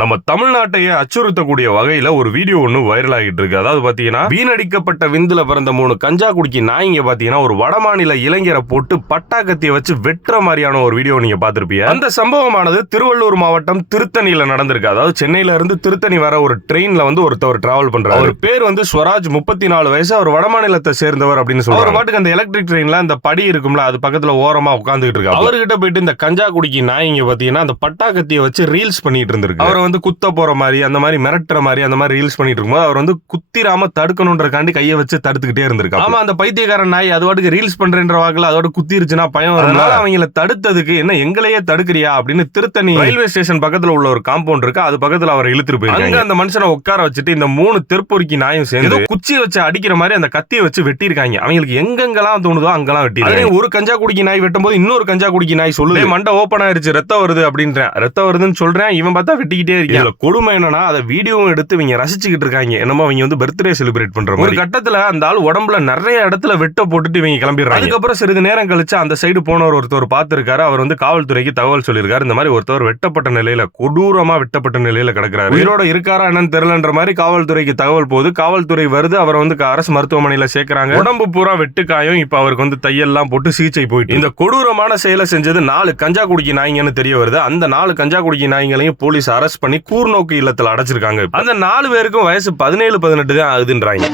நம்ம தமிழ்நாட்டையே அச்சுறுத்தக்கூடிய வகையில ஒரு வீடியோ ஒண்ணு வைரல் ஆகிட்டு இருக்கு. அதாவது பாத்தீங்கன்னா வீணடிக்கப்பட்ட விந்துல பிறந்த 3 கஞ்சா குடிக்கி நாய்ங்க பாத்தீங்கன்னா ஒரு வடமாநில இளைஞரை போட்டு பட்டாக்கத்திய வச்சு வெட்டுற மாதிரியான ஒரு வீடியோ நீங்க பாத்திருப்பீங்க. அந்த சம்பவமானது திருவள்ளூர் மாவட்டம் திருத்தணியில நடந்திருக்கு. அதாவது சென்னையில இருந்து திருத்தணி வர ஒரு ட்ரெயின்ல வந்து ஒருத்தவர் டிராவல் பண்றாரு. அவர் பேர் வந்து ஸ்வராஜ், 34 வயசு. அவர் வடமாநிலத்தை சேர்ந்தவர் அப்படின்னு சொல்றாரு. அவர் பாட்டுக்கு அந்த எலக்ட்ரிக் ட்ரெயின்ல அந்த படி இருக்கும்ல, அது பக்கத்துல ஓரமா உட்கார்ந்துட்டு இருக்காரு. அவர்கிட்ட போயிட்டு இந்த கஞ்சா குடிக்கி நாய்ங்க பாத்தீங்கன்னா அந்த பட்டாக்கத்திய வச்சு ரீல்ஸ் பண்ணிட்டு இருந்திருக்கு. அவர் வந்து குத்த போற மாதிரி, அந்த மாதிரி மிரட்டுற மாதிரி, அந்த மாதிரி ரீல்ஸ் பண்ணிட்டு இருக்கும்போது அவர் வந்து குத்திராம தடுக்கணும்ன்றக்காண்டி கையை வச்சு தடுத்துக்கிட்டே இருந்திருக்கு. ஆமா, அந்த பைத்தியக்காரன் நாய் அது வாட்டுக்கு ரீல்ஸ் பண்றேன்ற வாக்குல அதோட குத்திருச்சுன்னா பயம் வரனால அவங்கள தடுத்ததுக்கு என்ன எங்களையே தடுக்கிறியா அப்படின்னு திருத்தணி ரயில்வே ஸ்டேஷன் பக்கத்துல உள்ள ஒரு காம்பவுண்ட் இருக்கு, அது பக்கத்துல அவரை இழுத்துட்டு போயிருக்காங்க. அந்த மனுஷனை உட்கார வச்சுட்டு இந்த 3 தெருப்பொறுக்கி நாயும் சேர்ந்து குச்சியை வச்சு அடிக்கிற மாதிரி அந்த கத்தியை வச்சு வெட்டிருக்காங்க. அவங்களுக்கு எங்கெங்கெல்லாம் தோணுதோ அங்கெல்லாம் வெட்டி. ஒரு கஞ்சா குடிக்கி நாய் வெட்டும் போது இன்னொரு கஞ்சா குடிக்கி நாய் சொல்லுது, மண்டை ஓபன் ஆயிருச்சு, ரத்தம் வருது அப்படின்றேன். ரத்தம் வருதுன்னு சொல்றேன், இவன் பார்த்தா வெட்டிக்கிட்டே இருக்கீங்க. கொடுமை என்னன்னா அதை வீடியோவும் எடுத்து இவங்க ரசிச்சுக்கிட்டு இருக்காங்க. என்னமோ அவங்க வந்து பர்த்டே செலிப்ரேட் பண்றாங்க. ஒரு கட்டத்துல அந்த ஆள் உடம்புல நிறைய இடத்துல வெட்ட போட்டுட்டு இவங்க கிளம்பிடுறாங்க. அதுக்கப்புறம் சிறிது நேரம் கழிச்சு அந்த சைடு போனவர் ஒருத்தர் பார்த்திருக்காரு. அவர் வந்து காவல்துறைக்கு தகவல் சொல்லியிருக்காரு. இந்த மாதிரி ஒருத்தர் வெட்டப்பட்ட நிலையில, கொடூரமா வெட்டப்பட்ட நிலையில கிடக்குறாரு. உயிரோட இருக்காரா என்னன்னு தெரியலன்ற மாதிரி காவல்துறைக்கு தகவல் போகுது. காவல்துறை வருது, அவரை வந்து அரசு மருத்துவமனையில சேர்க்கிறாங்க. உடம்பு பூரா வெட்டுக்காயம். இப்ப அவருக்கு வந்து தையெல்லாம் போட்டு சிகிச்சை போயிட்டு. இந்த கொடூரமான செயலை செஞ்சது 4 கஞ்சா குடிக்கி நாய்ங்கன்னு தெரிய வருது. அந்த 4 கஞ்சா குடிக்கி நாய்ங்களையும் போலீஸ் அரெஸ்ட் பண்ணி கூர்நோக்கு இல்லத்துல அடைச்சிருக்காங்க. அந்த 4 பேருக்கும் வயசு 17, 18 தான் ஆகுதுன்றாங்க.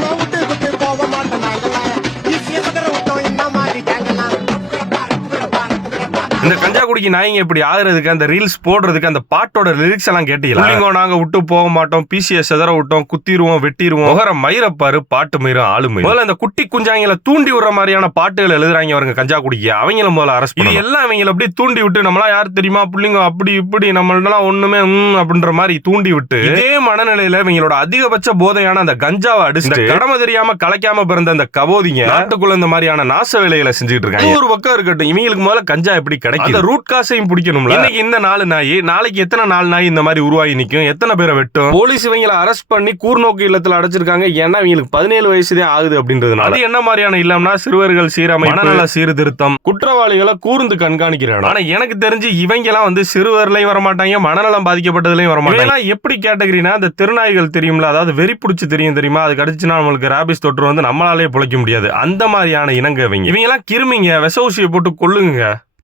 இந்த கஞ்சா குடிக்கி நாய்ங்க இப்படி ஆகுறதுக்கு, அந்த ரீல்ஸ் போடுறதுக்கு, அந்த பாட்டோட லிரிக்ஸ் எல்லாம் கேட்டீங்களா? நாங்க விட்டு போக மாட்டோம், பிசிய செதற விட்டோம், குத்திடுவோம், வெட்டிடுவோம், முகர மயிரப்பாரு, பாட்டு மயிரும் ஆளுமை. முதல்ல அந்த குட்டி குஞ்சாங்களை தூண்டி விடுற மாதிரியான பாட்டுகள் எழுதுறாங்க அவருங்க கஞ்சா குடிக்க. அவங்கள முதல்ல அரெஸ்ட் பண்ணி எல்லாம் அவங்கள அப்படியே தூண்டி விட்டு, நம்மளா யார் தெரியுமா புள்ளிங்க அப்படி இப்படி நம்மளாம் ஒண்ணுமே அப்படின்ற மாதிரி தூண்டி விட்டு, இதே மனநிலையில இவங்களோட அதிகபட்ச போதையான அந்த கஞ்சாவை அடிச்சு கடமை தெரியாம கலைக்காம பிறந்த அந்த கபோதிங்க நாட்டுக்குள்ள இந்த மாதிரியான நாச வேலைகளை செஞ்சுட்டு இருக்காங்க. ஒரு பக்கம் இருக்கட்டும், இவங்களுக்கு முதல்ல கஞ்சா எப்படி அந்த ரூட் காசையும் பிடிக்கணும்ல. இன்னைக்கு இந்த 4 நாய், நாளைக்கு எத்தனை 4 நாய் இந்த மாதிரி உருவாகி நிக்கும், எத்தனை பேரை வெட்டும். போலீஸ் இவங்களை அரெஸ்ட் பண்ணி கூர்நோக்கு இல்லத்துல அடைச்சிருக்காங்க. ஏன்னா இவங்களுக்கு 17 வயசுதான் ஆகுது அப்படின்றதுனால. அது என்ன மாதிரியான இல்லம்னா சிறுவர்கள் சீரமைப்பு, மனநல சீர்திருத்தம், குற்றவாளிகளை கூர்ந்து கண்காணிக்கிறாங்க. ஆனா எனக்கு தெரிஞ்சு இவங்க எல்லாம் வந்து சிறுவர்களையும் வரமாட்டாங்க, மனநலம் பாதிக்கப்பட்டதுலயும் வரமாட்டாங்க. எப்படி கேட்டகரினா இந்த திருநாய்கள் தெரியும்ல, அதாவது வெறி பிடிச்சி தெரியுமா, அது கடிச்சுன்னா நம்மளுக்கு ராபிஸ் தொற்று வந்து நம்மளாலே பிழைக்க முடியாது, அந்த மாதிரியான இனங்க இவங்க. இவங்க எல்லாம் கிருமிங்க, விஷ ஊசியை போட்டு கொல்லுங்க.